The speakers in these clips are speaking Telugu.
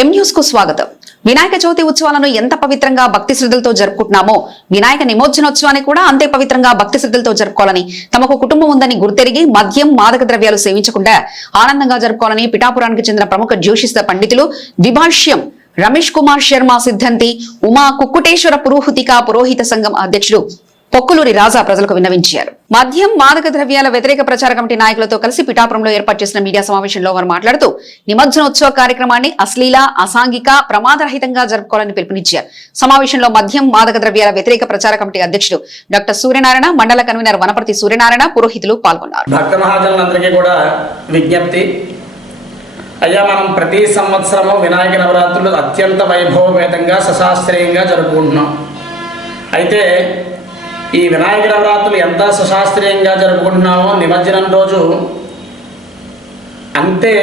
ఎం న్యూస్కు స్వాగతం. వినాయక చవితి ఉత్సవాలను ఎంత పవిత్రంగా భక్తి శ్రద్ధలతో జరుపుకుంటున్నామో వినాయక నిమజ్జనోత్సవాన్ని కూడా అంతే పవిత్రంగా భక్తి శ్రద్ధలతో జరుపుకోవాలని తమకు కుటుంబం ఉందని గుర్తెరిగి మద్యం మాదక ద్రవ్యాలు సేవించకుండా ఆనందంగా జరుపుకోవాలని పిఠాపురానికి చెందిన ప్రముఖ జ్యోషిస్త పండితులు ద్విభాష్యం రమేష్ కుమార్ శర్మ సిద్ధంతి ఉమా కుక్కుటేశ్వర పురోహితిక పురోహిత సంఘం అధ్యక్షుడు పొక్కులూరి రాజా ప్రజలకు విన్నవించారు. మద్యం మాదక ద్రవ్యాల వ్యతిరేక ప్రచార కమిటీ నాయకులతో కలిసి పిఠాపురంలో ఏర్పాటు చేసిన మీడియా సమావేశంలో వారు మాట్లాడుతూ నిమజ్జనోత్సవ కార్యక్రమాన్ని అశ్లీల అసాంఘిక ప్రమాదరహితంగా జరుపుకోవాలని పిలుపునిచ్చారు. సమావేశంలో మద్యం మాదక ద్రవ్యాల వ్యతిరేక ప్రచార కమిటీ అధ్యక్షుడు డాక్టర్ సూర్యనారాయణ మండల కన్వీనర్ వనపర్తి సూర్యనారాయణ పురోహితులు పాల్గొన్నారు. భక్త మహాజనులందరికీ కూడా విజ్ఞప్తి. అయ్యా మనం ప్రతి సంవత్సరము వినాయక నవరాత్రులు అత్యంత వైభవపేతంగా సశాస్త్రీయంగా జరుపుకుంటున్నాం. అయితే ఈ వినాయక నవరాత్రులు ఎంత సుశాస్త్రీయంగా జరుపుకుంటున్నామో నిమజ్జనం రోజు అంతే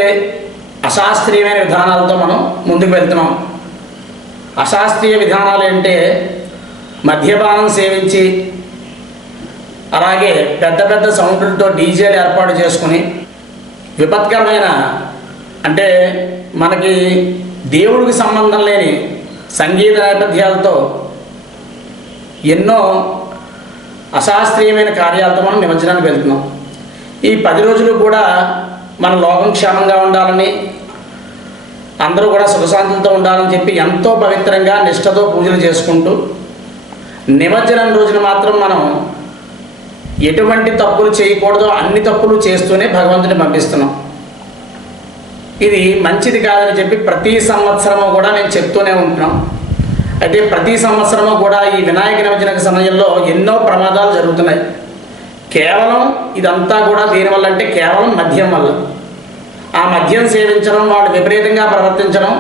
అశాస్త్రీయమైన విధానాలతో మనం ముందుకు వెళ్తున్నాం. అశాస్త్రీయ విధానాలు అంటే మద్యపానం సేవించి అలాగే పెద్ద పెద్ద సౌండ్లతో డీజేలు ఏర్పాటు చేసుకుని విపత్కరమైన అంటే మనకి దేవుడికి సంబంధం లేని సంగీత నేపథ్యాలతో ఎన్నో అశాస్త్రీయమైన కార్యాలతో మనం నిమజ్జనానికి వెళ్తున్నాం. ఈ పది రోజులు కూడా మన లోకం క్షేమంగా ఉండాలని అందరూ కూడా సుఖశాంతులతో ఉండాలని చెప్పి ఎంతో పవిత్రంగా నిష్ఠతో పూజలు చేసుకుంటూ నిమజ్జనం రోజున మాత్రం మనం ఎటువంటి తప్పులు చేయకూడదో అన్ని తప్పులు చేస్తూనే భగవంతుని పంపిస్తున్నాం. ఇది మంచిది కాదని చెప్పి ప్రతి సంవత్సరము కూడా మేము చెప్తూనే ఉంటున్నాం. అయితే ప్రతి సంవత్సరము కూడా ఈ వినాయక నిమజ్జన సమయంలో ఎన్నో ప్రమాదాలు జరుగుతున్నాయి. కేవలం ఇదంతా కూడా దేనివల్ల అంటే కేవలం మద్యం వల్ల. ఆ మద్యం సేవించడం వాళ్ళు విపరీతంగా ప్రవర్తించడం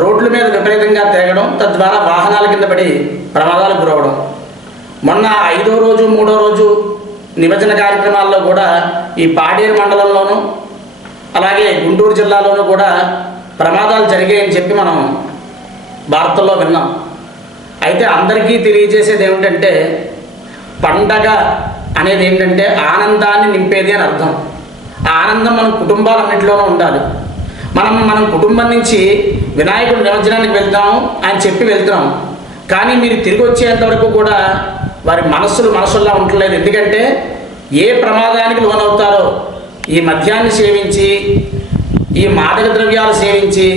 రోడ్ల మీద విపరీతంగా తిరగడం తద్వారా వాహనాల కింద పడి ప్రమాదాలకు గురవడం. మొన్న ఐదో రోజు మూడో రోజు నిమజ్జన కార్యక్రమాల్లో కూడా ఈ పాడేరు మండలంలోనూ అలాగే గుంటూరు జిల్లాలోనూ కూడా ప్రమాదాలు జరిగాయని చెప్పి మనం వార్తల్లో విన్నాం. అయితే అందరికీ తెలియజేసేది ఏమిటంటే పండగ అనేది ఏంటంటే ఆనందాన్ని నింపేది అని అర్థం. ఆనందం మన కుటుంబాలన్నింటిలోనూ ఉండాలి. మనం మనం కుటుంబం నుంచి వినాయకుడి నిమజ్జనానికి వెళ్తాం అని చెప్పి వెళ్తున్నాం. కానీ మీరు తిరిగి వచ్చేంత వరకు కూడా వారి మనస్సులు మనసుల్లా ఉండలేదు ఎందుకంటే ఏ ప్రమాదానికి లోనవుతారో ఈ మద్యాన్ని సేవించి ఈ మాదక ద్రవ్యాలు సేవించి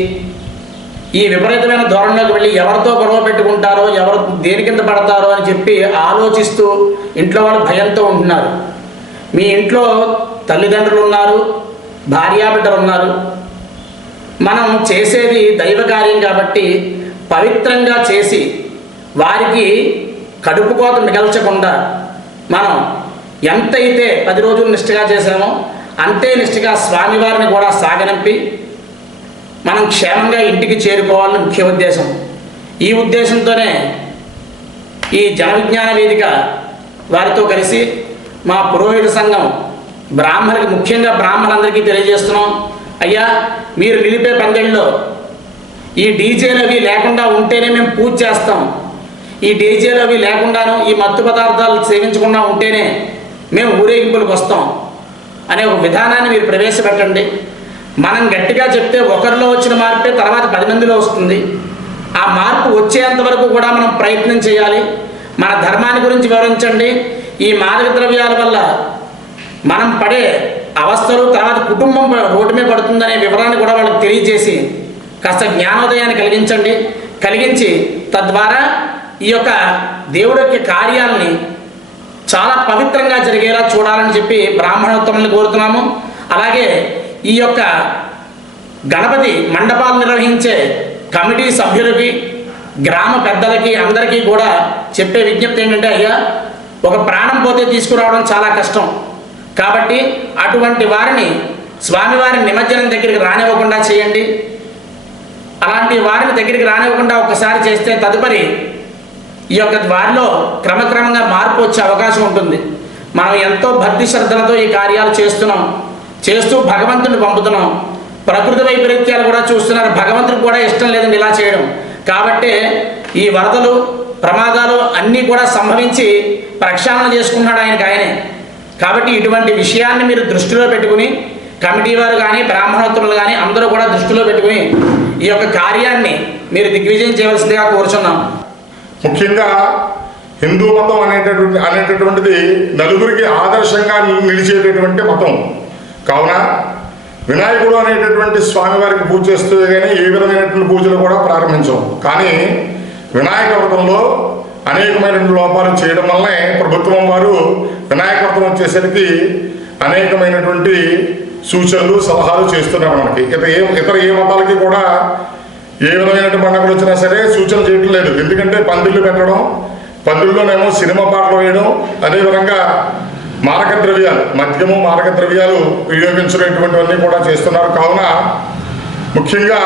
ఈ విపరీతమైన ధోరణిలోకి వెళ్ళి ఎవరితో గొడవ పెట్టుకుంటారో ఎవరు దేని కింద పడతారో అని చెప్పి ఆలోచిస్తూ ఇంట్లో వాళ్ళు భయంతో ఉంటున్నారు. మీ ఇంట్లో తల్లిదండ్రులు ఉన్నారు భార్యాబిడ్డలు ఉన్నారు. మనం చేసేది దైవ కార్యం కాబట్టి పవిత్రంగా చేసి వారికి కడుపు కోత మిగల్చకుండా మనం ఎంతైతే పది రోజులు నిష్ఠగా చేసామో అంతే నిష్ఠగా స్వామివారిని కూడా సాగనంపి మనం క్షేమంగా ఇంటికి చేరుకోవాలని ముఖ్య ఉద్దేశం. ఈ ఉద్దేశంతోనే ఈ జన విజ్ఞాన వేదిక వారితో కలిసి మా పురోహిత సంఘం బ్రాహ్మణులకి ముఖ్యంగా బ్రాహ్మణులందరికీ తెలియజేస్తున్నాం. అయ్యా మీరు నిలిపే పందెల్లో ఈ డీజేలు అవి లేకుండా ఉంటేనే మేము పూజ చేస్తాం. ఈ డీజేలు అవి లేకుండాను ఈ మత్తు పదార్థాలు సేవించకుండా ఉంటేనే మేము ఊరేగింపులకు వస్తాం అనే ఒక విధానాన్ని మీరు ప్రవేశపెట్టండి. మనం గట్టిగా చెప్తే ఒకరిలో వచ్చిన మార్పే తర్వాత పది మందిలో వస్తుంది. ఆ మార్పు వచ్చేంత వరకు కూడా మనం ప్రయత్నం చేయాలి. మన ధర్మాన్ని గురించి వివరించండి. ఈ మాదక ద్రవ్యాల వల్ల మనం పడే అవస్థలు తర్వాత కుటుంబం రోడ్డు మీద పడుతుందనే వివరాన్ని కూడా వాళ్ళకి తెలియజేసి కాస్త జ్ఞానోదయాన్ని కలిగించండి. కలిగించి తద్వారా ఈ యొక్క దేవుడి యొక్క కార్యాలని చాలా పవిత్రంగా జరిగేలా చూడాలని చెప్పి బ్రాహ్మణోత్తములను కోరుతున్నాము. అలాగే ఈ యొక్క గణపతి మండపాలు నిర్వహించే కమిటీ సభ్యులకి గ్రామ పెద్దలకి అందరికీ కూడా చెప్పే విజ్ఞప్తి ఏంటంటే అయ్యా ఒక ప్రాణం పోతే తీసుకురావడం చాలా కష్టం. కాబట్టి అటువంటి వారిని స్వామివారి నిమజ్జనం దగ్గరికి రానివ్వకుండా చేయండి. అలాంటి వారిని దగ్గరికి రానివ్వకుండా ఒక్కసారి చేస్తే తదుపరి ఈ యొక్క వారిలో క్రమక్రమంగా మార్పు వచ్చే అవకాశం ఉంటుంది. మనం ఎంతో భక్తి శ్రద్ధలతో ఈ కార్యాలు చేస్తున్నాం. చేస్తూ భగవంతుని పంపుతున్నాం. ప్రకృతి వైపరీత్యాలు కూడా చూస్తున్నారు. భగవంతుడికి కూడా ఇష్టం లేదండి ఇలా చేయడం. కాబట్టి ఈ వరదలు ప్రమాదాలు అన్నీ కూడా సంభవించి ప్రక్షాళన చేసుకున్నాడు ఆయనకి ఆయనే. కాబట్టి ఇటువంటి విషయాన్ని మీరు దృష్టిలో పెట్టుకుని కమిటీ వారు కానీ బ్రాహ్మణోత్తములు కానీ అందరూ కూడా దృష్టిలో పెట్టుకుని ఈ యొక్క కార్యాన్ని మీరు దిగ్విజయం చేయవలసిందిగా కోరుచున్నాం. ముఖ్యంగా హిందూ మతం అనేటటువంటి అనేటటువంటిది నలుగురికి ఆదర్శంగా నిలిచేటటువంటి మతం. కావున వినాయకుడు అనేటటువంటి స్వామివారికి పూజ చేస్తూ కానీ ఏ విధమైనటువంటి పూజలు కూడా ప్రారంభించం కానీ వినాయక వ్రతంలో అనేకమైనటువంటి లోపాలు చేయడం వల్లనే ప్రభుత్వం వారు వినాయక వ్రతం వచ్చేసరికి అనేకమైనటువంటి సూచనలు సలహాలు చేస్తున్నారు మనకి. ఇతర ఏ ఇతర ఏ మతాలకి కూడా ఏ విధమైనటువంటి పండుగలు వచ్చినా సరే సూచన చేయటం లేదు. ఎందుకంటే పందిళ్ళు పెట్టడం పందిళ్ళలోనేమో సినిమా పాటలు వేయడం అదేవిధంగా మారక ద్రవ్యాలు మద్యము మారక ద్రవ్యాలు వినియోగించినటువంటివన్నీ కూడా చేస్తున్నారు. కావున ముఖ్యంగా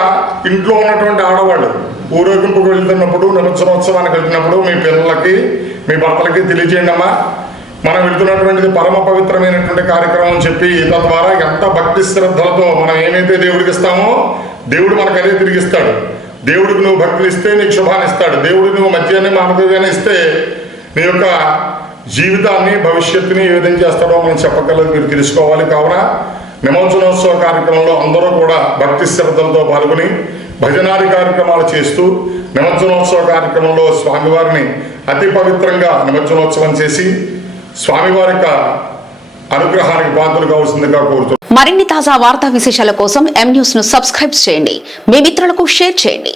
ఇంట్లో ఉన్నటువంటి ఆడవాళ్ళు ఊరేగింపుకు వెళ్తున్నప్పుడు నిమజ్జనోత్సవానికి వెళ్తున్నప్పుడు మీ పిల్లలకి మీ భర్తలకి తెలియజేయండి అమ్మా. మనం వెళ్తున్నటువంటిది పరమ పవిత్రమైనటువంటి కార్యక్రమం అని చెప్పి తద్వారా ఎంత భక్తి శ్రద్ధలతో మనం ఏమైతే దేవుడికి ఇస్తామో దేవుడు మనకు అదే తిరిగిస్తాడు దేవుడికి నువ్వు భక్తులు ఇస్తే నీకు శుభాన్ని ఇస్తాడు. దేవుడికి నువ్వు మధ్యాన్ని మానవీయాన్ని ఇస్తే నీ యొక్క జీవితాన్ని భవిష్యత్తుని ఏ విధంగా చేస్తాడో మనం చెప్పగలదు మీరు తెలుసుకోవాలి. కావున నిమజ్జనోత్సవ కార్యక్రమంలో అందరూ కూడా భక్తి శ్రద్ధలతో పాల్గొని భజనాది కార్యక్రమాలు చేస్తూ నిమజ్జనోత్సవ కార్యక్రమంలో స్వామివారిని అతి పవిత్రంగా నిమజ్జనోత్సవం చేసి స్వామివారి యొక్క అనుగ్రహానికి పాత్రలు కావాల్సిందిగా కోరుతున్నాను మరిన్ని తాజా వార్తా విశేషాల కోసం ఎం న్యూస్ను సబ్స్క్రైబ్ చేయండి. మీ మిత్రులకు షేర్ చేయండి.